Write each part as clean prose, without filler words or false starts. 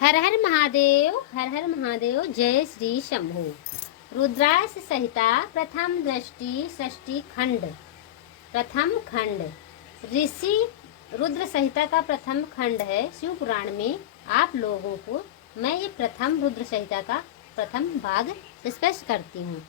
हर हर महादेव, हर हर महादेव। जय श्री शंभु। रुद्रास संहिता प्रथम दृष्टि षष्ठी खंड। प्रथम खंड ऋषि रुद्र संहिता का प्रथम खंड है शिव पुराण में। आप लोगों को मैं ये प्रथम रुद्र संहिता का प्रथम भाग स्पष्ट करती हूँ।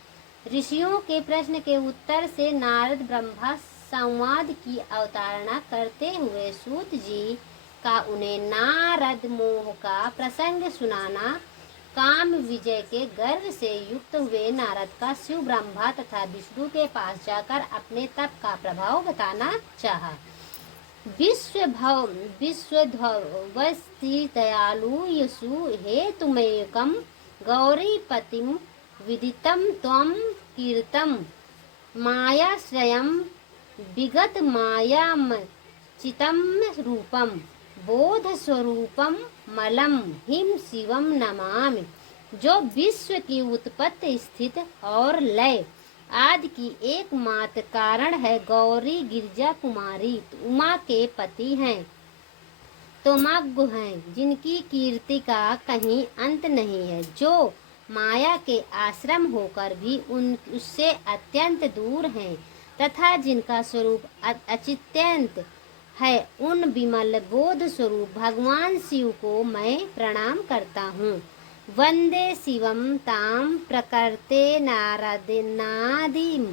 ऋषियों के प्रश्न के उत्तर से नारद ब्रह्मा संवाद की अवतारणा करते हुए सूत जी का उन्हें नारद मोह का प्रसंग सुनाना, काम विजय के गर्व से युक्त हुए नारद का शिव ब्रह्मा तथा विष्णु के पास जाकर अपने तप का प्रभाव बताना चाहा। विश्वधवस्ति दयालु यशु हे तुमेकम गौरीपतिम विदितम त्वं कीर्तम मायाश्रयम विगत मायाम चितम रूपम बोध स्वरूपम मलम हिम शिवम नमामि। जो विश्व की उत्पत्ति, स्थित और लय आदि की एकमात्र कारण है। गौरी गिरजा कुमारी उमा के पति हैं, तोमग्गु हैं, जिनकी कीर्ति का कहीं अंत नहीं है। जो माया के आश्रम होकर भी उससे अत्यंत दूर हैं तथा जिनका स्वरूप अचिंत्य है। उन विमल बोध स्वरूप भगवान शिव को मैं प्रणाम करता हूँ। वंदे शिवम ताम प्रकृते नारदिनादिम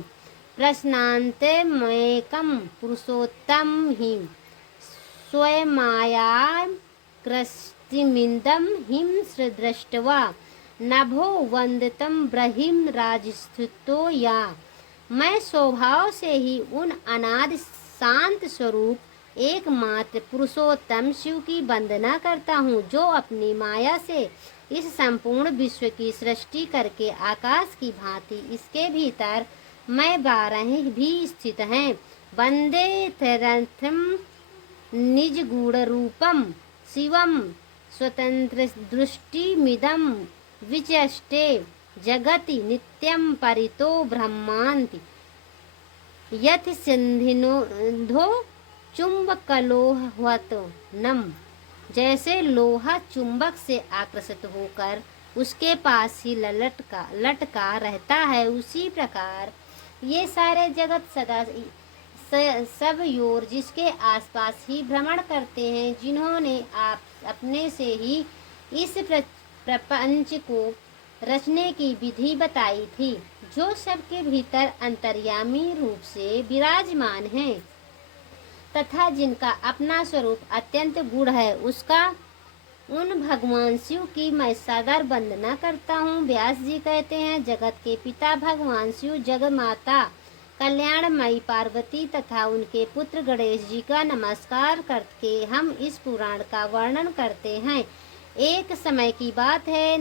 प्रश्नान्तमैकं पुरुषोत्तम हिम स्वयमाया कृष्टिमिदं हिम दृष्ट्वा नभो वंदितम ब्रह्म राजस्थितो या। मैं स्वभाव से ही उन अनादि शांत स्वरूप एकमात्र पुरुषोत्तम शिव की वंदना करता हूँ, जो अपनी माया से इस संपूर्ण विश्व की सृष्टि करके आकाश की भांति इसके भीतर मैं 12 भी स्थित हैं। वंदे तरथम निज गुण रूपम शिवम स्वतंत्र दृष्टिमिदं विचष्टे जगति नित्यं परितो ब्रह्मांति यथ सिंधिनो चुंबकलोहवत नम। जैसे लोहा चुंबक से आकर्षित होकर उसके पास ही लटका रहता है, उसी प्रकार ये सारे जगत सदा सब योर जिसके आसपास ही भ्रमण करते हैं, जिन्होंने आप अपने से ही इस प्रपंच को रचने की विधि बताई थी, जो सबके भीतर अंतर्यामी रूप से विराजमान है तथा जिनका अपना स्वरूप अत्यंत गूढ़ है, उसका उन भगवान शिव की मैं सादर वंदना करता हूँ। व्यास जी कहते हैं, जगत के पिता भगवान शिव, जगत माता कल्याणमयी पार्वती तथा उनके पुत्र गणेश जी का नमस्कार करके हम इस पुराण का वर्णन करते हैं। एक समय की बात है,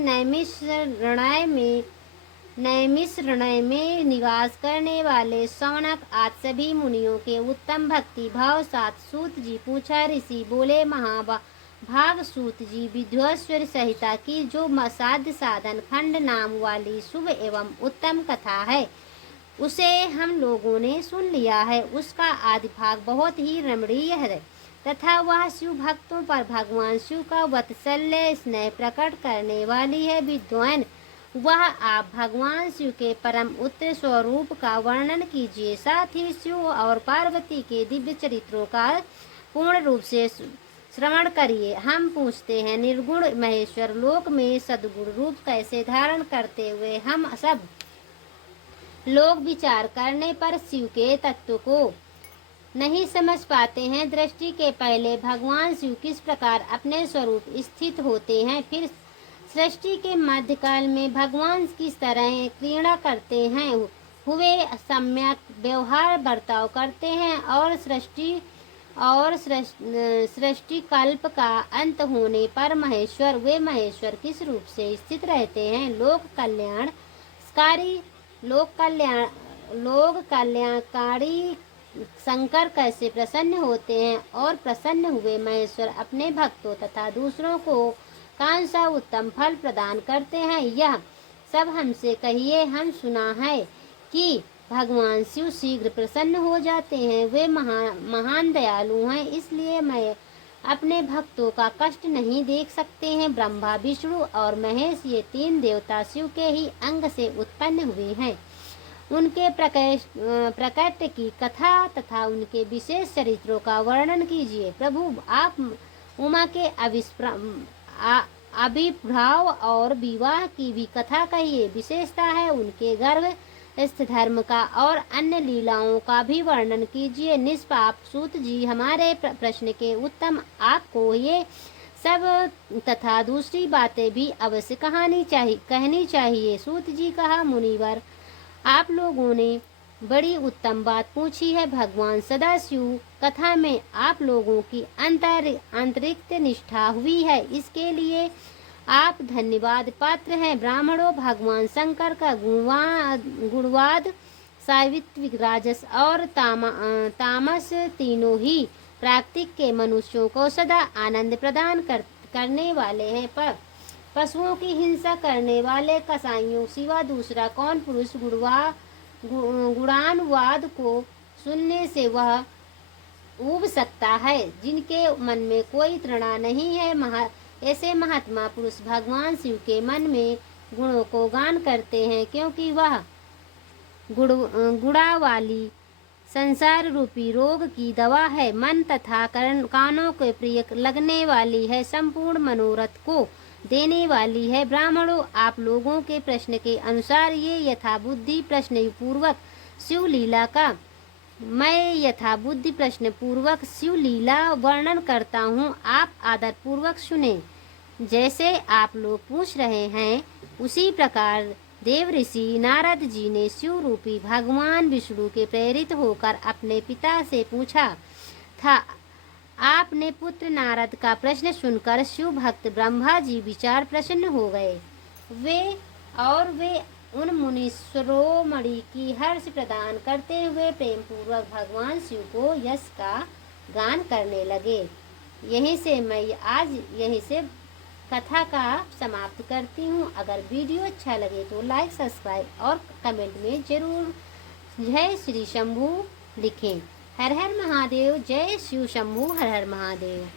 नैमिषारण्य में निवास करने वाले शौनक आदि सभी मुनियों के उत्तम भक्ति भाव साथ सूत जी पूछा। ऋषि बोले, महाभाग सूत जी, विद्योश्वर संहिता की जो साध्य साधन खंड नाम वाली शुभ एवं उत्तम कथा है, उसे हम लोगों ने सुन लिया है। उसका आदि भाग बहुत ही रमणीय है तथा वह शिव भक्तों पर भगवान शिव का वात्सल्य स्नेह प्रकट करने वाली है। विद्वान, वह आप भगवान शिव के परम उत्तर स्वरूप का वर्णन कीजिए, साथ ही शिव और पार्वती के दिव्य चरित्रों का पूर्ण रूप से श्रवण करिए। हम पूछते हैं, निर्गुण महेश्वर लोक में सद्गुण रूप कैसे धारण करते हुए हम सब लोग विचार करने पर शिव के तत्व को नहीं समझ पाते हैं। दृष्टि के पहले भगवान शिव किस प्रकार अपने स्वरूप स्थित होते हैं, फिर सृष्टि के मध्यकाल में भगवान किस तरह क्रीड़ा करते हैं हुए सम्यक व्यवहार बर्ताव करते हैं, और सृष्टि कल्प का अंत होने पर वे महेश्वर किस रूप से स्थित रहते हैं। लोक कल्याणकारी शंकर कैसे प्रसन्न होते हैं, और प्रसन्न हुए महेश्वर अपने भक्तों तथा दूसरों को कौन सा उत्तम फल प्रदान करते हैं, यह सब हमसे कहिए। हम सुना है कि भगवान शिव शीघ्र प्रसन्न हो जाते हैं, वे महान दयालु हैं, इसलिए मैं अपने भक्तों का कष्ट नहीं देख सकते हैं। ब्रह्मा, विष्णु और महेश ये 3 देवता शिव के ही अंग से उत्पन्न हुए हैं। उनके प्रकट की कथा तथा उनके विशेष चरित्रों का वर्णन कीजिए। प्रभु, आप उमा के आविर्भाव और विवाह की भी कथा कहिए। विशेषता है उनके गर्भ स्थ धर्म का और अन्य लीलाओं का भी वर्णन कीजिए। निष्पाप सूत जी, हमारे प्रश्न के उत्तम आपको ये सब तथा दूसरी बातें भी अवश्य कहनी चाहिए। सूत जी कहा, मुनिवर, आप लोगों ने बड़ी उत्तम बात पूछी है। भगवान सदाशिव कथा में आप लोगों की आंतरिक निष्ठा हुई है, इसके लिए आप धन्यवाद पात्र हैं। ब्राह्मणों, भगवान शंकर का गुणवाद, सात्विक, राजस और तामस तीनों ही प्राकृतिक के मनुष्यों को सदा आनंद प्रदान करने वाले हैं। पर पशुओं की हिंसा करने वाले कसाईयों सिवा दूसरा कौन पुरुष गुणानुवाद को सुनने से वह ऊब सकता है? जिनके मन में कोई तृष्णा नहीं है, ऐसे महात्मा पुरुष भगवान शिव के मन में गुणों को गान करते हैं, क्योंकि वह गुणा वाली संसार रूपी रोग की दवा है। मन तथा कानों के प्रिय लगने वाली है, संपूर्ण मनोरथ को देने वाली है। ब्राह्मणों, आप लोगों के प्रश्न के अनुसार ये यथाबुद्धि प्रश्न पूर्वक शिव लीला वर्णन करता हूँ। आप आदर पूर्वक सुने। जैसे आप लोग पूछ रहे हैं, उसी प्रकार देव ऋषि नारद जी ने शिव रूपी भगवान विष्णु के प्रेरित होकर अपने पिता से पूछा था। आपने पुत्र नारद का प्रश्न सुनकर शिव भक्त ब्रह्मा जी विचार प्रसन्न हो गए। वे उन मुनि शिरोमणि की हर्ष प्रदान करते हुए प्रेम पूर्वक भगवान शिव को यश का गान करने लगे। यहीं से कथा का समाप्त करती हूँ। अगर वीडियो अच्छा लगे तो लाइक, सब्सक्राइब और कमेंट में जरूर जय श्री शंभू लिखें। हर हर महादेव। जय शिव शंभू। हर हर महादेव।